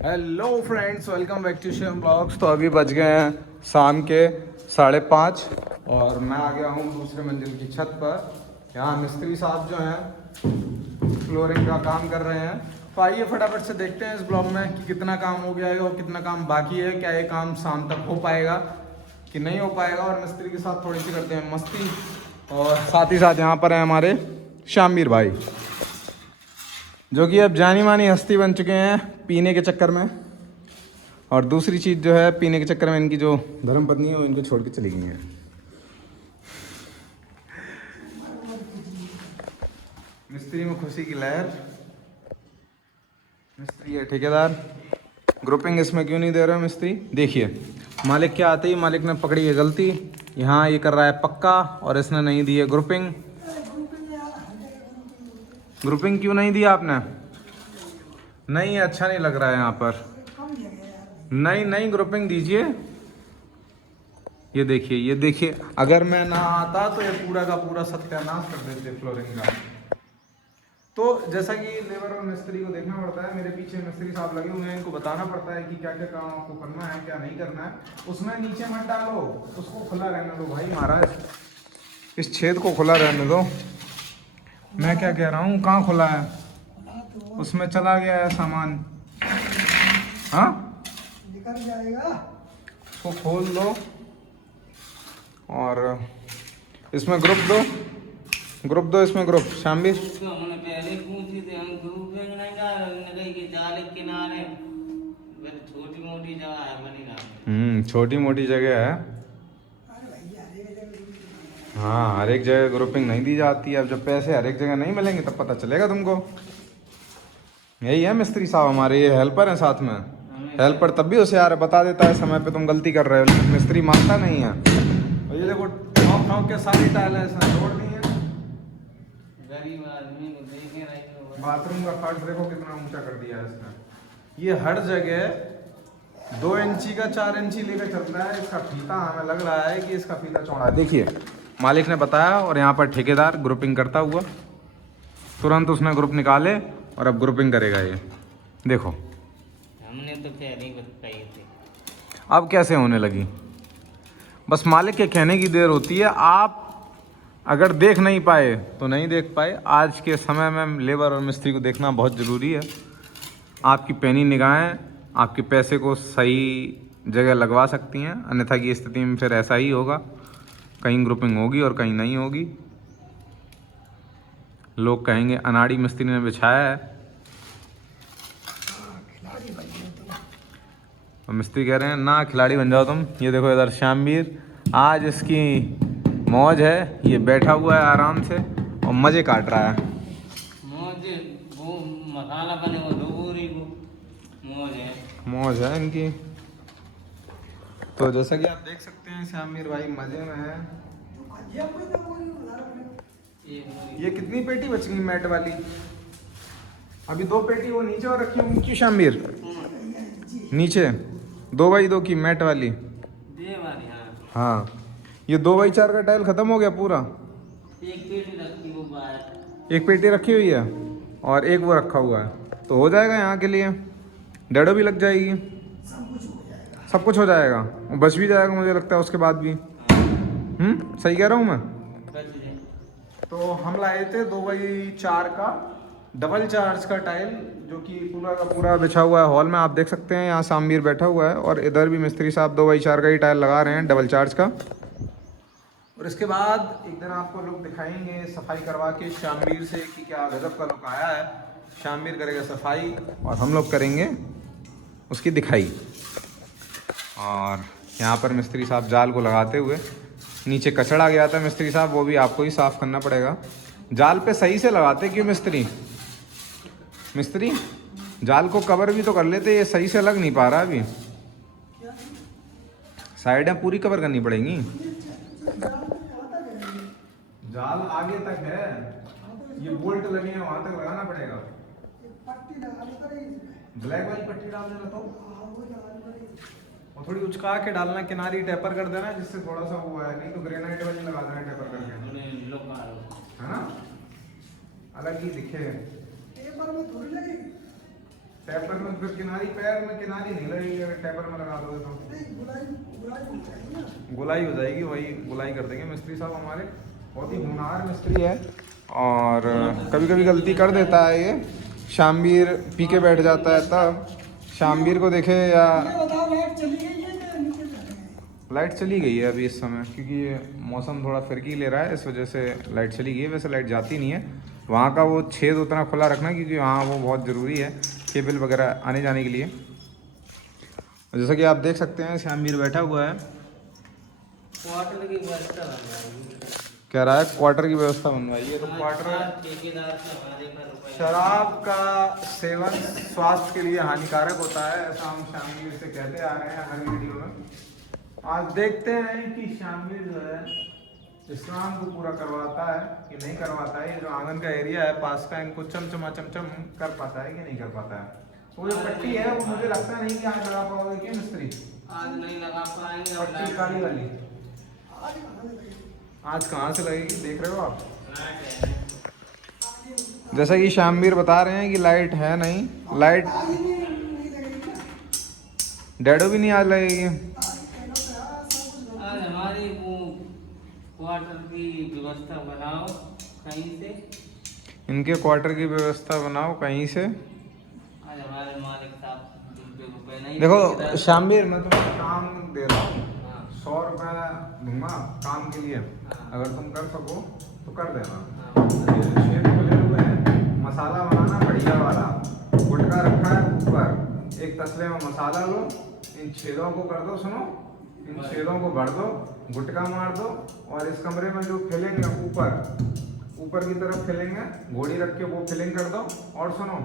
Hello friends, welcome back to Shivam blogs. तो अभी बज गए हैं शाम के 5:30 और मैं आ गया हूँ दूसरे मंजिल की छत पर। यहाँ मिस्त्री साहब जो हैं फ्लोरिंग का काम कर रहे हैं। तो आइए फटाफट से देखते हैं इस ब्लॉग में कि कितना काम हो गया है और कितना काम बाकी है। क्या ये काम शाम तक हो पाएगा कि नहीं हो पाएगा, और मिस्त्री के साथ थोड़ी सी करते हैं मस्ती। और साथ ही साथ यहाँ पर है हमारे शामिर भाई, जो कि अब जानी मानी हस्ती बन चुके हैं पीने के चक्कर में। और दूसरी चीज़ जो है, पीने के चक्कर में इनकी जो धर्मपत्नी है वो इनको छोड़ के चली गई है। मिस्त्री में खुशी की लहर। मिस्त्री है ठेकेदार, ग्रुपिंग इसमें क्यों नहीं दे रहे हो मिस्त्री? देखिए मालिक के आते ही मालिक ने पकड़ी है गलती। यहाँ ये कर रहा है पक्का और इसने नहीं दी है ग्रुपिंग। ग्रुपिंग क्यों नहीं दिया आपने? नहीं, अच्छा नहीं लग रहा है यहाँ पर। नहीं नहीं, ग्रुपिंग दीजिए। ये देखिए, ये देखिए, अगर मैं ना आता तो ये पूरा का पूरा सत्यानाश कर देते फ्लोरिंग का। तो जैसा कि लेबर और मिस्त्री को देखना पड़ता है, मेरे पीछे मिस्त्री साहब लगे हुए हैं, इनको बताना पड़ता है कि क्या क्या काम आपको करना है, क्या नहीं करना है। उसमें नीचे मत डालो, उसको खुला रहने दो भाई महाराज, इस छेद को खुला रहने दो। मैं क्या कह रहा हूँ, कहाँ खुला है? उसमें चला गया है सामान। हाँ, निकल जाएगा, उसको खोल दो और इसमें ग्रुप दो, ग्रुप दो इसमें, ग्रुप शामिर। छोटी मोटी जगह है। हाँ, हर एक जगह ग्रुपिंग नहीं दी जाती है। अब जब पैसे हर एक जगह नहीं मिलेंगे तब पता चलेगा तुमको। यही है मिस्त्री साहब हमारे, ये हेल्पर हैं साथ में। हेल्पर तब भी होशियार है, बता देता है समय पे तुम गलती कर रहे हो, लेकिन मिस्त्री मानता नहीं है। और ये देखो ठोक ठोक के सारी टाइलें इसने तोड़ दी है। गरीब आदमी को देखे रहे। बाथरूम का फर्श देखो कितना ऊंचा कर दिया है इसने। ये हर जगह 2 इंची का 4 इंची लेकर चलता है। इसका फीता हमें लग रहा है कि इसका फीता चौड़ा है। देखिए मालिक ने बताया, और यहाँ पर ठेकेदार ग्रुपिंग करता हुआ तुरंत उसने ग्रुप निकाले और अब ग्रुपिंग करेगा। ये देखो, हमने तो पहले बताई थी, अब कैसे होने लगी। बस मालिक के कहने की देर होती है। आप अगर देख नहीं पाए तो नहीं देख पाए। आज के समय में लेबर और मिस्त्री को देखना बहुत ज़रूरी है। आपकी पैनी निगाहें आपके पैसे को सही जगह लगवा सकती हैं, अन्यथा की स्थिति में फिर ऐसा ही होगा, कहीं ग्रुपिंग होगी और कहीं नहीं होगी। लोग कहेंगे अनाड़ी मिस्त्री ने बिछाया है, और मिस्त्री कह रहे हैं ना खिलाड़ी बन जाओ तुम। ये देखो इधर शामिर, आज इसकी मौज है, ये बैठा हुआ है आराम से और मज़े काट रहा है। मौज वो मसाला बने वो डोगोरी को मौज है इनकी। तो जैसा कि आप देख सकते हैं शामिर भाई मज़े में है। ये कितनी पेटी बच गई मैट वाली? अभी 2 पेटी वो नीचे और रखी होंगी क्यों शामिर? नीचे 2x2 की मैट वाली। हाँ, ये 2x4 का टाइल खत्म हो गया पूरा। एक पेटी रखी हुई है और एक वो रखा हुआ है, तो हो जाएगा यहाँ के लिए। डेढ़ो भी लग जाएगी, सब कुछ हो जाएगा, बच भी जाएगा मुझे लगता है उसके बाद भी। सही कह रहा हूँ मैं? तो हम लाए थे 2x4 का डबल चार्ज का टाइल, जो कि पूरा का पूरा बिछा हुआ है हॉल में। आप देख सकते हैं यहाँ शामिर बैठा हुआ है और इधर भी मिस्त्री साहब 2x4 का ही टाइल लगा रहे हैं, डबल चार्ज का। और इसके बाद एक दिन आपको लोग दिखाएंगे सफाई करवा के शामिर से कि क्या गजब का लुक आया है। शामिर करेगा सफाई और हम लोग करेंगे उसकी दिखाई। और यहाँ पर मिस्त्री साहब जाल को लगाते हुए, नीचे कचड़ा गया था मिस्त्री साहब, वो भी आपको ही साफ़ करना पड़ेगा। जाल पे सही से लगाते क्यों मिस्त्री? मिस्त्री जाल को कवर भी तो कर लेते, ये सही से लग नहीं पा रहा अभी। साइडें पूरी कवर करनी पड़ेंगी। जाल आगे तक है, ये बोल्ट लगे हैं वहां तक लगाना पड़ेगा। ब्लैक वाली पट्टी डाल देना, तो और थोड़ी उचका के डालना, किनारी टेपर कर देना जिससे थोड़ा सा वो है, नहीं तो ग्रेनाइट वाली लगा देना टेपर करके, है ना, अलग ही दिखे। एक बार में थोड़ी लगेगी। टेपर में फिर किनारी, पैर में किनारी नहीं लगेगी अगर टेपर में लगा दोगे तो। गुलाई हो जाएगी, वही गुलाई कर देंगे मिस्त्री साहब हमारे। बहुत ही होनहार मिस्त्री है और कभी कभी गलती कर देता है ये। शामवीर पी के बैठ जाता है तब शामवीर को देखे या लाइट चली गई है अभी इस समय, क्योंकि ये मौसम थोड़ा फिरकी ले रहा है, इस वजह से लाइट चली गई है। वैसे लाइट जाती नहीं है। वहाँ का वो छेद उतना खुला रखना, क्योंकि वहाँ वो बहुत ज़रूरी है केबल वगैरह आने जाने के लिए। जैसा कि आप देख सकते हैं शामवीर बैठा हुआ है, क्वार्टर की व्यवस्था कह रहा है क्वार्टर की व्यवस्था बनवाइए। तो क्वार्टर, शराब का सेवन स्वास्थ्य के लिए हानिकारक होता है, ऐसा हम शामवीर से कहते आ रहे हैं हर वीडियो में। आज देखते हैं कि शामवीर जो है इस्लाम को पूरा करवाता है कि नहीं करवाता है। ये जो आंगन का एरिया है पास का, इनको चमचमा चमचम कर पाता है कि नहीं कर पाता है। वो जो पट्टी है वो मुझे लगता नहीं कि आज लगा पाओगे क्या मिस्त्री? आज नहीं लगा पाएंगे। पट्टी काली वाली आज कहाँ से लगेगी देख रहे हो आप? जैसा कि शामवीर बता रहे हैं कि लाइट है नहीं, लाइट डैडो भी नहीं आज लगेगी। आज हमारी वो क्वार्टर की व्यवस्था बनाओ कहीं से, इनके क्वार्टर की व्यवस्था बनाओ कहीं से। आज हमारे मालिक साहब रुपए नहीं देखो शामवीर, मैं तुम्हें काम दे रहा हूँ, हाँ। 100 रुपये दूंगा काम के लिए, अगर तुम कर सको तो कर देना। हाँ। ये जो छेद खुले हुए हैं, मसाला बनाना बढ़िया वाला, गुटका रखा है ऊपर, एक तसले में मसाला लो, इन छेदों को कर दो, सुनो, इन छेदों को भर दो, गुटका मार दो, और इस कमरे में जो फिलेंगे ऊपर की तरफ फिलेंगे, घोड़ी रख के वो फिलिंग कर दो। और सुनो,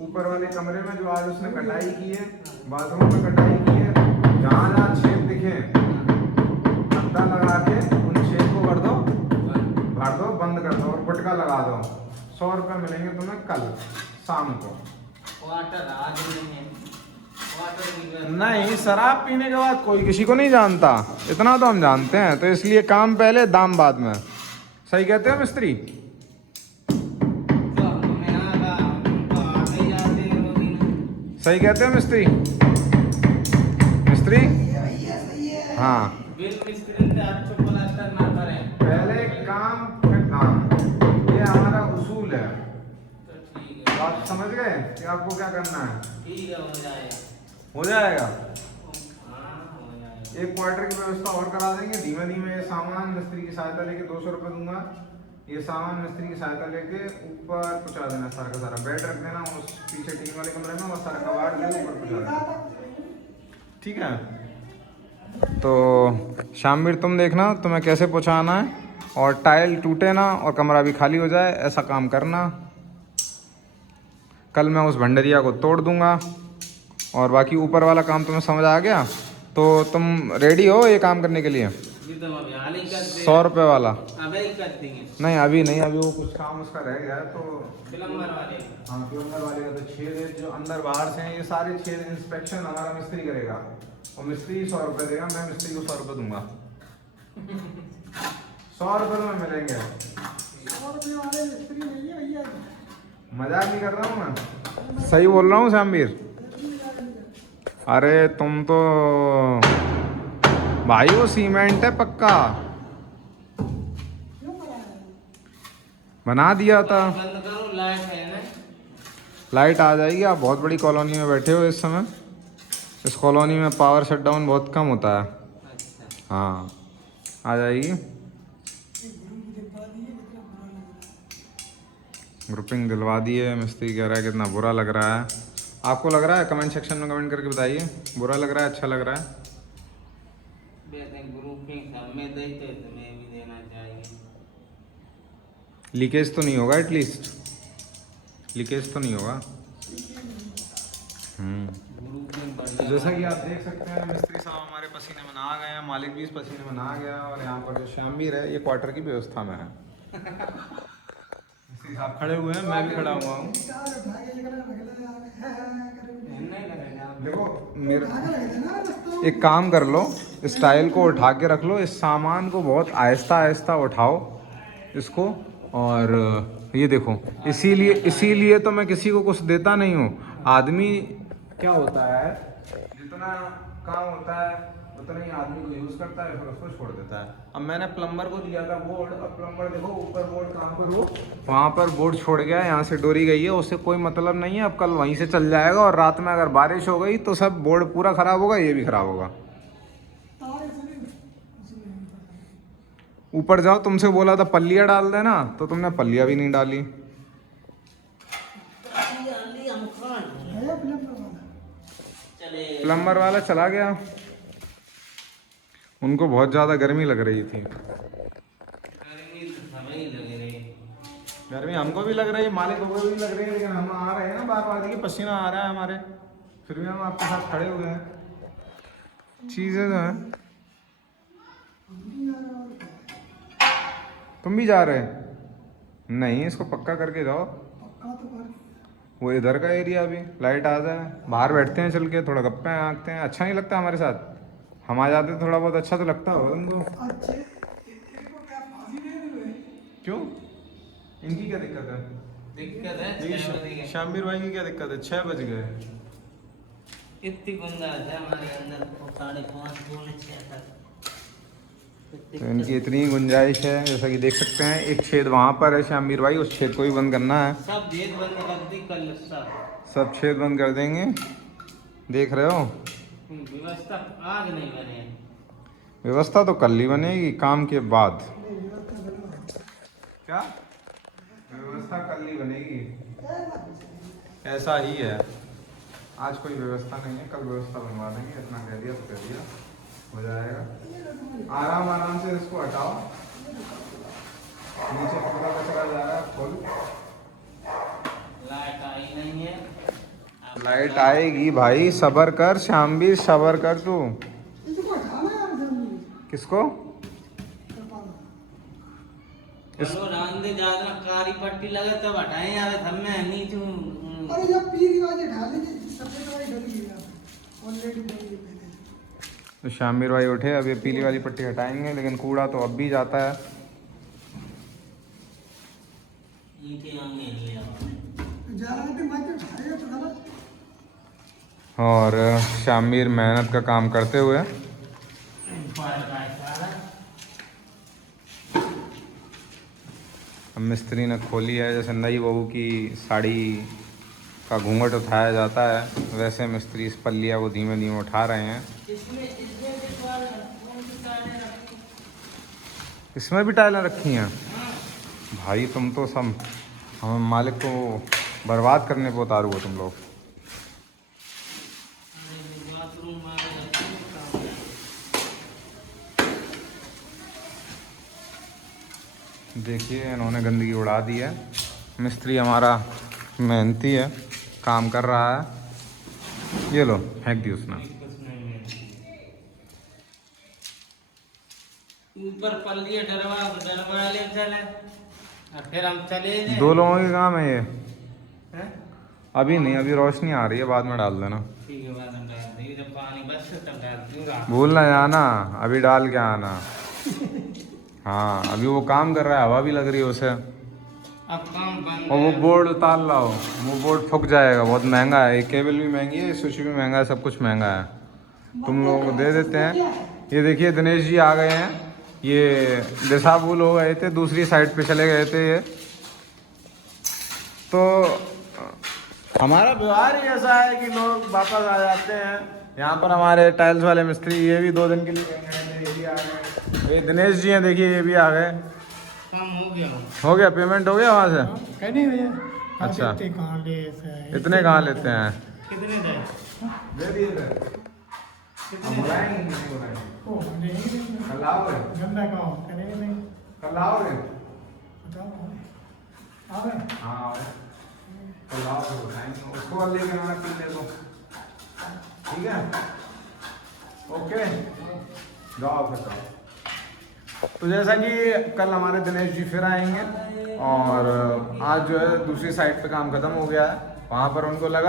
ऊपर वाले कमरे में जो आज उसने कटाई की है, बाथरूम में कटाई की है, जहाँ जहाँ छेद दिखे अंदा लगा के उन छेद को कर दो, भर दो, बंद कर दो और गुटका लगा दो। 100 रुपये मिलेंगे तुम्हें कल शाम को। क्वार्टर आज नहीं है, क्वार्टर की व्यवस्था नहीं, शराब पीने के बाद कोई किसी को नहीं जानता, इतना तो हम जानते हैं। तो इसलिए काम पहले दाम बाद में। सही कहते हो मिस्त्री? जो हमें आगा तो आगे ही जाते हैं रोजी। सही कहते हो मिस्त्री? मिस्त्री हाँ, बिल मिस्त्री से आप चुप प्लास्टर ना करें। पहले काम फिर काम, ये हमारा उसूल है। तो ठीक है, तो आप समझ गए कि आपको क्या करना है? ठीक है, हो जाएगा। हो जाएगा। हाँ, हो जाएगा। एक क्वार्टर की व्यवस्था और करा देंगे धीमे धीमे। ये सामान मिस्त्री की सहायता लेके 200 रुपये दूंगा। ये सामान मिस्त्री की सहायता लेके ऊपर पहुंचा देना, सारा का सारा बेड रख देना उस पीछे टीन वाले कमरे में, और सारा कबाड़ लेके ऊपर पहुंचा देना। ठीक है, तो शामवीर तुम देखना तुम्हें कैसे पहुंचाना है, और टाइल टूटे ना और कमरा भी खाली हो जाए, ऐसा काम करना। कल मैं उस भंडरिया को तोड़ दूंगा, और बाकी ऊपर वाला काम तुम्हें समझ आ गया तो तुम रेडी हो ये काम करने के लिए? जी तो अभी हाल ही कर दे। 100 रुपये वाला? अबे ही कर देंगे। नहीं अभी नहीं, अभी वो कुछ काम उसका रह गया है। तो प्लम्बर वाले। हाँ, प्लम्बर वाले का तो छेद है जो अंदर बाहर से हैं, ये सारे छेद इंस्पेक्शन हमारा मिस्त्री करेगा, और मिस्त्री 100 रुपये देगा, मैं मिस्त्री को 100 रुपये दूंगा। 100 रुपये में मिलेंगे। मजाक नहीं कर रहा हूँ मैं, सही बोल रहा हूँ शामवीर। अरे तुम तो भाई वो सीमेंट है पक्का, बना दिया था। बंद करो, लाइट है ना? लाइट आ जाएगी। आप बहुत बड़ी कॉलोनी में बैठे हो इस समय, इस कॉलोनी में पावर शटडाउन बहुत कम होता है। अच्छा, हाँ, आ जाएगी। ग्रुपिंग दिलवा दी है, मिस्त्री कह रहा है कितना बुरा लग रहा है। आपको लग रहा है? कमेंट सेक्शन में कमेंट करके बताइए, बुरा लग रहा है अच्छा लग रहा है? ग्रुपिंग सब में दे तो तुम्हें भी देना चाहिए। लीकेज तो नहीं होगा? एटलीस्ट लीकेज तो नहीं होगा। ग्रुपिंग बढ़िया। जैसा कि आप देख सकते हैं मिस्त्री साहब हमारे पसीने में नहा गए हैं, मालिक भी इस पसीने में नहा गया, और यहाँ पर जो शामवीर है ये क्वार्टर की व्यवस्था में है। मिस्त्री साहब खड़े हुए हैं, मैं भी खड़ा हुआ हूँ। देखो मेरे, एक काम कर लो, इस टाइल को उठा के रख लो, इस सामान को बहुत आहिस्ता आहिस्ता उठाओ इसको, और ये देखो, इसीलिए तो मैं किसी को कुछ देता नहीं हूँ। आदमी क्या होता है, जितना काम होता है उतना ही आदमी को यूज करता है, फिर उसको छोड़ देता है। अब मैंने प्लम्बर को दिया था बोर्ड, अब प्लम्बर देखो ऊपर बोर्ड कहाँ पर हो, वहाँ पर बोर्ड छोड़ गया, यहाँ से डोरी गई है, उससे कोई मतलब नहीं है। अब कल वहीं से चल जाएगा, और रात में अगर बारिश हो गई तो सब बोर्ड पूरा खराब होगा, ये भी खराब होगा। ऊपर जाओ, तुमसे बोला था पल्लियाँ डाल देना, तो तुमने पल्लियाँ भी नहीं डाली। प्लम्बर वाला चला गया, उनको बहुत ज़्यादा गर्मी लग रही थी। गर्मी हमको भी लग रही है, मालिक को भी लग रही है, लेकिन हम आ रहे हैं ना बार बार, देखिए पसीना आ रहा है हमारे, फिर भी हम आपके साथ खड़े हुए हैं। चीज़ें जो हैं। तुम भी जा रहे नहीं, इसको पक्का करके जाओ। वो इधर का एरिया अभी लाइट आ जाए, बाहर बैठते हैं चल के, थोड़ा गप्पे हाँकते हैं, अच्छा नहीं लगता हमारे साथ? हम आ जाते थोड़ा बहुत अच्छा तो लगता होगा तुमको। क्यों, इनकी क्या दिक्कत है? दिक्कत है शामिर भाई की क्या दिक्कत है? 6 बज गए। इतनी गुंजाइश है हमारे अंदर, 5:30 पौने 6 तक। तो इनकी इतनी गुंजाइश है, जैसा कि देख सकते हैं एक छेद वहाँ पर है शामिर भाई, उस छेद को भी बंद करना है। सब छेद बंद कर दी कल, सब छेद बंद कर देंगे, देख रहे हो। व्यवस्था आज नहीं बने, व्यवस्था तो कल ही बनेगी काम के बाद। क्या व्यवस्था कल ही बनेगी? ऐसा ही है, आज कोई व्यवस्था नहीं है, कल व्यवस्था बनवा देंगे, इतना कह दिया तो कह दिया, हो जाएगा। आराम आराम से इसको हटाओ, नीचे पूरा कचरा जा रहा है फुल। लाइट आई नहीं है, लाइट आएगी भाई, सबर कर श्यामवीर, सबर कर तू। किसको? इसको रांधे ज्यादा कारी पट्टी लगे तब हटाएं यार, हम मैं नहीं छू। अरे जब पीली वाली ढाली सफेद वाली ढली है ऑलरेडी ढली है पहले। तो शामिर भाई उठे, अब ये पीली वाली पट्टी हटाएंगे, लेकिन कूड़ा तो अब भी जाता है। और शामिर मेहनत का काम करते हुए अब मिस्त्री ने खोली है, जैसे नई बहू की साड़ी का घूंघट उठाया जाता है, वैसे मिस्त्री इस पल्लिया को धीमे धीमे उठा रहे हैं। इसमें भी टाइलें रखी हैं भाई, तुम तो सब हमें मालिक को बर्बाद करने पे उतारू हो तुम लोग। देखिए इन्होंने गंदगी उड़ा दी है। मिस्त्री हमारा मेहनती है, काम कर रहा है। ये लो फेंक दी उसने। ऊपर पल्लियाँ डरवा ले चले, फिर हम चले जाएं। 2 लोगों के काम है ये। हैं? अभी नहीं, अभी रोशनी आ रही है, बाद में डाल देना। ठीक है, बाद में डाल देंगे, जब पानी बस तब डाल दूंगा। भूल ना जाना, अभी डाल के आना। हाँ अभी वो काम कर रहा है, हवा भी लग रही है उसे। अब काम बंद और वो है। बोर्ड उतार लाओ, वो बोर्ड फूक जाएगा, बहुत महंगा है। ये केबल भी महंगी है, स्विच भी महंगा है, सब कुछ महंगा है। तुम लोगों को दे देते हैं। ये देखिए दिनेश जी आ गए हैं, ये दिशाभूल हो गए थे, दूसरी साइड पे चले गए थे ये। तो हमारा व्यवहार ही ऐसा है कि लोग वापस आ जाते हैं। यहाँ पर हमारे टाइल्स वाले मिस्त्री ये भी 2 दिन के लिए गए हैं, ये भी आ गए। ये दिनेश जी हैं, देखिए ये भी आ गए। काम हो गया, हो गया, पेमेंट हो गया वहाँ से? कहने भैया अच्छा, इतने कहाँ ले ऐसे इतने कहाँ लेते हैं? कितने दे? दे दिए थे। हम बुलाएंगे कि नहीं बुलाएंगे? ओ नहीं कल आओगे? गंदा काम करेंगे नहीं कल आओगे? बताओ आवे हाँ आओगे। कल आओगे बुलाएंगे, उसको और लेके आना पी ले दो, ठीक है? ओके जाओ फिर जाओ। तो जैसा कि कल हमारे दिनेश जी फिर आएंगे, और आज जो है दूसरी साइड पे काम खत्म हो गया है, वहाँ पर उनको लगा